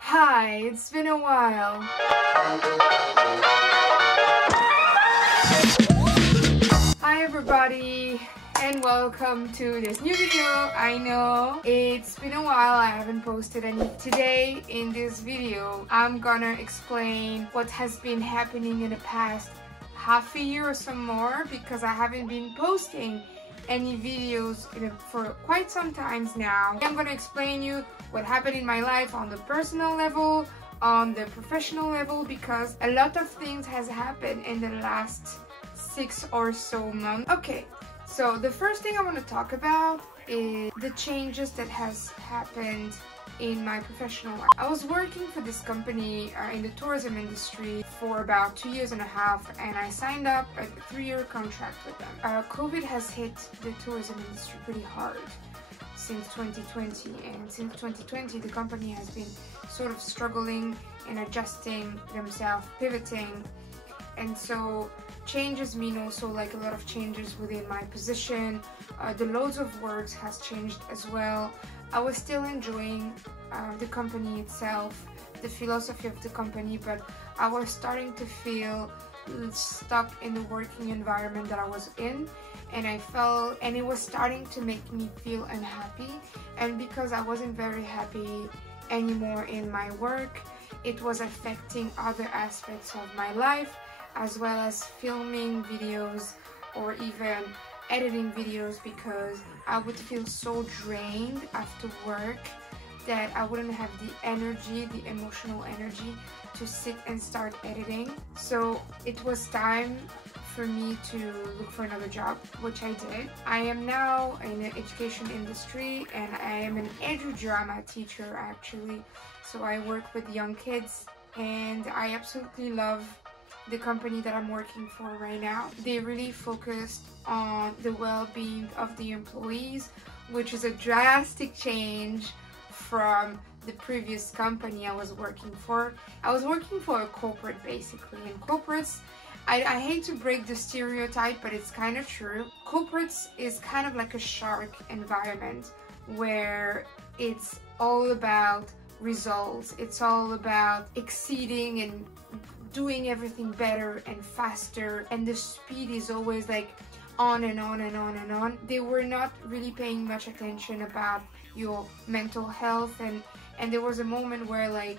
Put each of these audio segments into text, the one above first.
Hi, it's been a while. Hi everybody and welcome to this new video. I know it's been a while, I haven't posted any. Today in this video I'm gonna explain what has been happening in the past half a year or some more, because I haven't been posting any videos for quite some times now. I'm gonna explain you what happened in my life on the personal level, on the professional level, because a lot of things has happened in the last 6 or so months. Okay, so the first thing I want to talk about is the changes that has happened in my professional life. I was working for this company in the tourism industry for about 2.5 years, and I signed up a 3-year contract with them. COVID has hit the tourism industry pretty hard since 2020, and since 2020 the company has been sort of struggling and adjusting themselves, pivoting, and so changes mean also like a lot of changes within my position. The loads of work has changed as well. I was still enjoying the company itself, the philosophy of the company, but I was starting to feel stuck in the working environment that I was in, and it was starting to make me feel unhappy. And because I wasn't very happy anymore in my work, it was affecting other aspects of my life, as well as filming videos or even editing videos, because I would feel so drained after work that I wouldn't have the energy, the emotional energy to sit and start editing. So it was time for me to look for another job, which I did. I am now in the education industry, and I am an edu drama teacher actually. So I work with young kids, and I absolutely love the company that I'm working for right now. They really focused on the well-being of the employees, which is a drastic change from the previous company I was working for. I was working for a corporate basically, and corporates, I hate to break the stereotype, but it's kind of true. Corporates is kind of like a shark environment where it's all about results, it's all about exceeding and doing everything better and faster, and the speed is always like on and on and on and on. They were not really paying much attention about your mental health, and there was a moment where like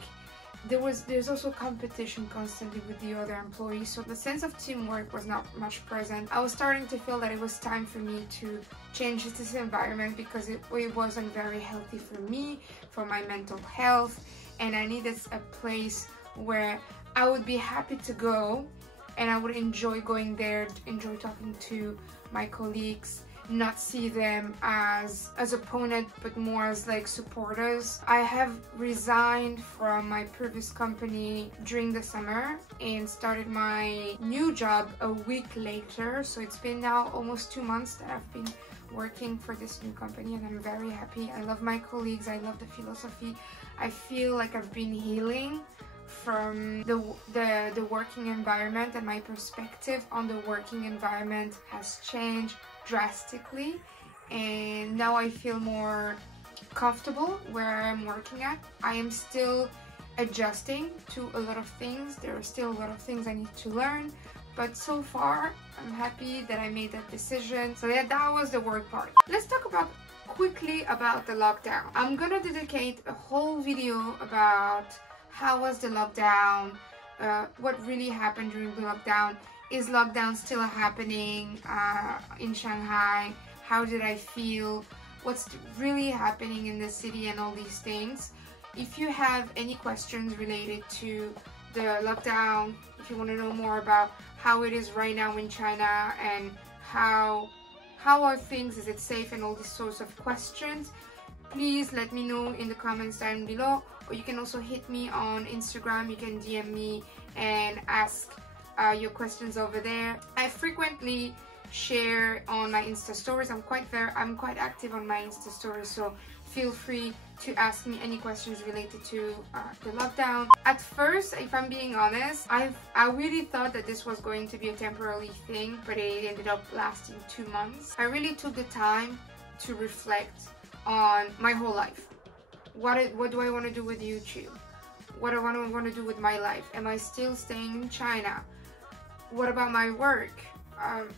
there's also competition constantly with the other employees, so the sense of teamwork was not much present. I was starting to feel that it was time for me to change this environment, because it wasn't very healthy for me, for my mental health, and I needed a place where I would be happy to go, and I would enjoy going there, enjoy talking to my colleagues, not see them as opponent, but more as like supporters. I have resigned from my previous company during the summer and started my new job a week later, so it's been now almost 2 months that I've been working for this new company, and I'm very happy. I love my colleagues, I love the philosophy. I feel like I've been healing from the working environment, and my perspective on the working environment has changed drastically, and now I feel more comfortable where I'm working at. I am still adjusting to a lot of things. There are still a lot of things I need to learn, but so far I'm happy that I made that decision. So yeah, that was the work part. Let's talk quickly about the lockdown. I'm gonna dedicate a whole video about how was the lockdown, what really happened during the lockdown. Is lockdown still happening in Shanghai? How did I feel? What's really happening in the city and all these things? If you have any questions related to the lockdown, if you want to know more about how it is right now in China and how are things, is it safe, and all these sorts of questions, please let me know in the comments down below, or you can also hit me on Instagram. You can DM me and ask your questions over there. I frequently share on my Insta stories. I'm quite active on my Insta stories, so feel free to ask me any questions related to the lockdown. At first, if I'm being honest, I really thought that this was going to be a temporary thing, but it ended up lasting 2 months. I really took the time to reflect on my whole life. what do I want to do with YouTube? What do I want to do with my life? Am I still staying in China? What about my work?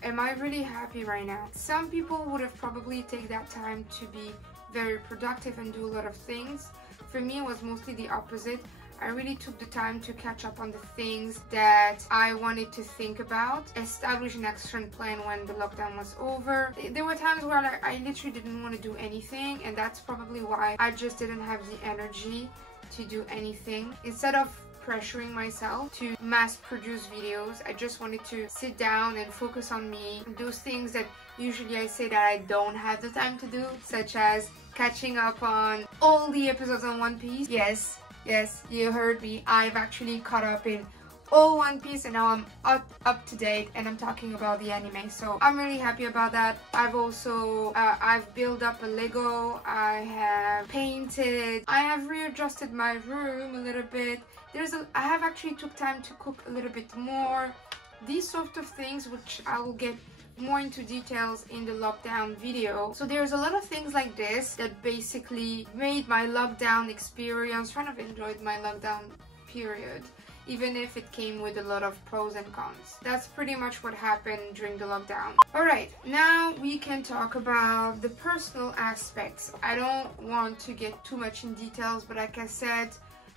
Am I really happy right now? Some people would have probably taken that time to be very productive and do a lot of things. For me, it was mostly the opposite. I really took the time to catch up on the things that I wanted to think about, establish an action plan when the lockdown was over. There were times where I literally didn't want to do anything, and that's probably why I just didn't have the energy to do anything. Instead of pressuring myself to mass produce videos, I just wanted to sit down and focus on me, those things that usually I say that I don't have the time to do, such as catching up on all the episodes on One Piece. Yes, you heard me. I've actually caught up in all One Piece, and now I'm up to date, and I'm talking about the anime, so I'm really happy about that. I've also I've built up a Lego, I have painted, I have readjusted my room a little bit. I have actually took time to cook a little bit more. These sort of things, which I will get more into details in the lockdown video. So there's a lot of things like this that basically made my lockdown experience, kind of enjoyed my lockdown period, even if it came with a lot of pros and cons. That's pretty much what happened during the lockdown. Alright, now we can talk about the personal aspects. I don't want to get too much in details, but like I said,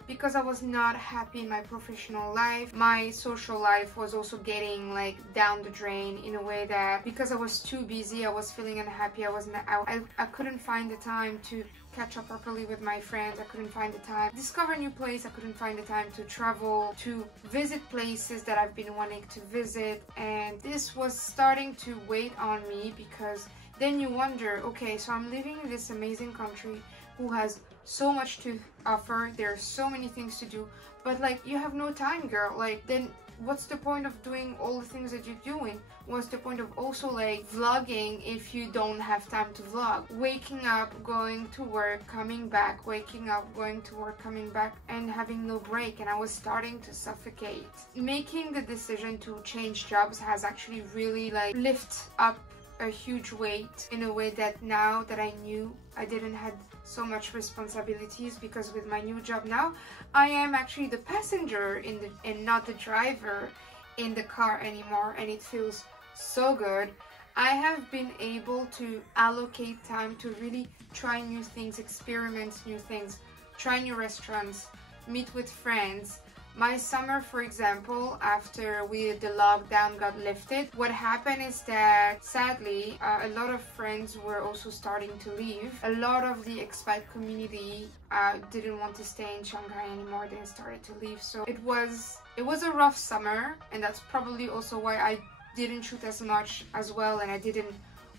because I was not happy in my professional life, my social life was also getting like down the drain in a way that because I was too busy, I was feeling unhappy. I couldn't find the time to catch up properly with my friends. I couldn't find the time to discover a new place. I couldn't find the time to travel, to visit places that I've been wanting to visit, and this was starting to weigh on me, because then you wonder, okay, so I'm living in this amazing country who has so much to offer, there are so many things to do, but like you have no time, girl. Like, then what's the point of doing all the things that you're doing? What's the point of also like vlogging if you don't have time to vlog? Waking up, going to work, coming back, waking up, going to work, coming back, and having no break, and I was starting to suffocate. Making the decision to change jobs has actually really like lifted up a huge weight in a way that now that I knew I didn't have so much responsibilities, because with my new job now I am actually the passenger and not the driver in the car anymore, and it feels so good. I have been able to allocate time to really try new things, experiment new things, try new restaurants, meet with friends. My summer, for example, after the lockdown got lifted, what happened is that sadly a lot of friends were also starting to leave. A lot of the expat community didn't want to stay in Shanghai anymore. They started to leave. So it was a rough summer, and that's probably also why I didn't shoot as much as well, and I didn't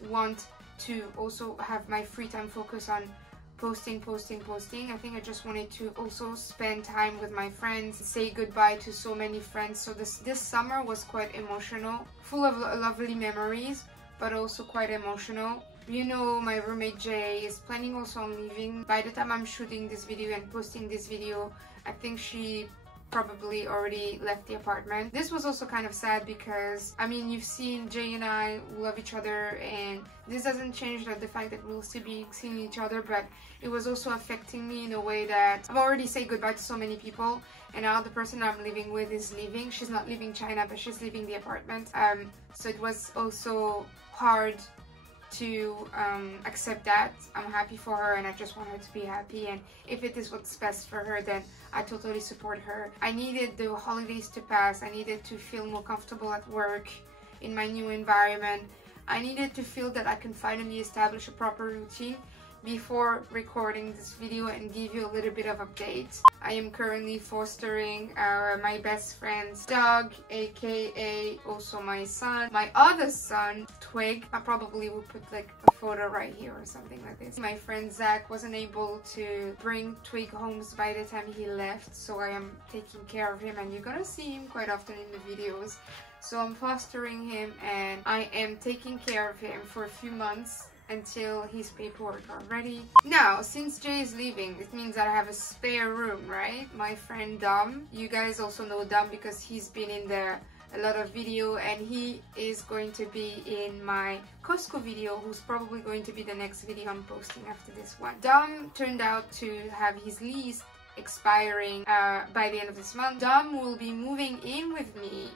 want to also have my free time focus on posting. I think I just wanted to also spend time with my friends, say goodbye to so many friends. So this summer was quite emotional, full of lovely memories, but also quite emotional. You know, my roommate Jay is planning also on leaving. By the time I'm shooting this video and posting this video, I think she probably already left the apartment. This was also kind of sad because, I mean, you've seen Jay and I love each other, and this doesn't change the fact that we'll still be seeing each other, but it was also affecting me in a way that I've already said goodbye to so many people, and now the person I'm living with is leaving. She's not leaving China, but she's leaving the apartment. So it was also hard to accept that. I'm happy for her, and I just want her to be happy, and if it is what's best for her, then I totally support her. I needed the holidays to pass. I needed to feel more comfortable at work in my new environment. I needed to feel that I can finally establish a proper routine before recording this video and give you a little bit of update. I am currently fostering my best friend's dog, aka also my son, my other son, Twig. I probably will put like a photo right here or something like this. My friend Zach wasn't able to bring Twig home by the time he left, so I am taking care of him, and you're gonna see him quite often in the videos. So I'm fostering him, and I am taking care of him for a few months until his paperwork are ready. Now, since Jay is leaving, it means that I have a spare room, right? My friend Dom, you guys also know Dom because he's been in the a lot of video, and he is going to be in my Costco video, who's probably going to be the next video I'm posting after this one. Dom turned out to have his lease expiring by the end of this month. Dom will be moving in with me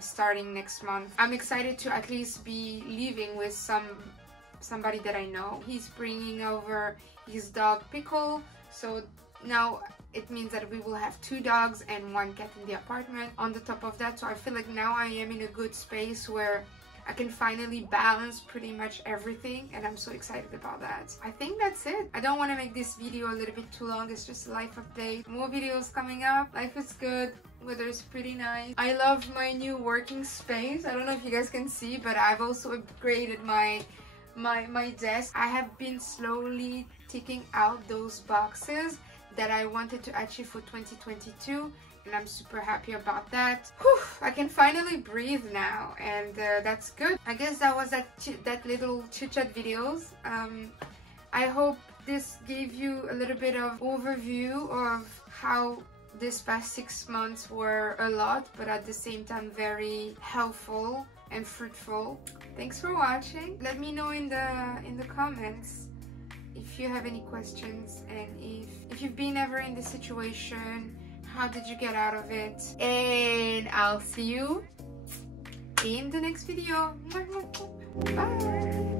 starting next month. I'm excited to at least be living with somebody that I know. He's bringing over his dog Pickle, so now it means that we will have 2 dogs and 1 cat in the apartment on the top of that. So I feel like now I am in a good space where I can finally balance pretty much everything, and I'm so excited about that. I think that's it. I don't want to make this video a little bit too long. It's just a life update. More videos coming up. Life is good. Weather's pretty nice. I love my new working space. I don't know if you guys can see, but I've also upgraded my desk. I have been slowly taking out those boxes that I wanted to achieve for 2022, and I'm super happy about that. Whew, I can finally breathe now, and that's good. I guess that was that little chit-chat videos. I hope this gave you a little bit of overview of how this past 6 months were a lot, but at the same time very helpful and fruitful. Thanks for watching. Let me know in the comments if you have any questions, and if you've been ever in this situation, how did you get out of it? And I'll see you in the next video. Bye.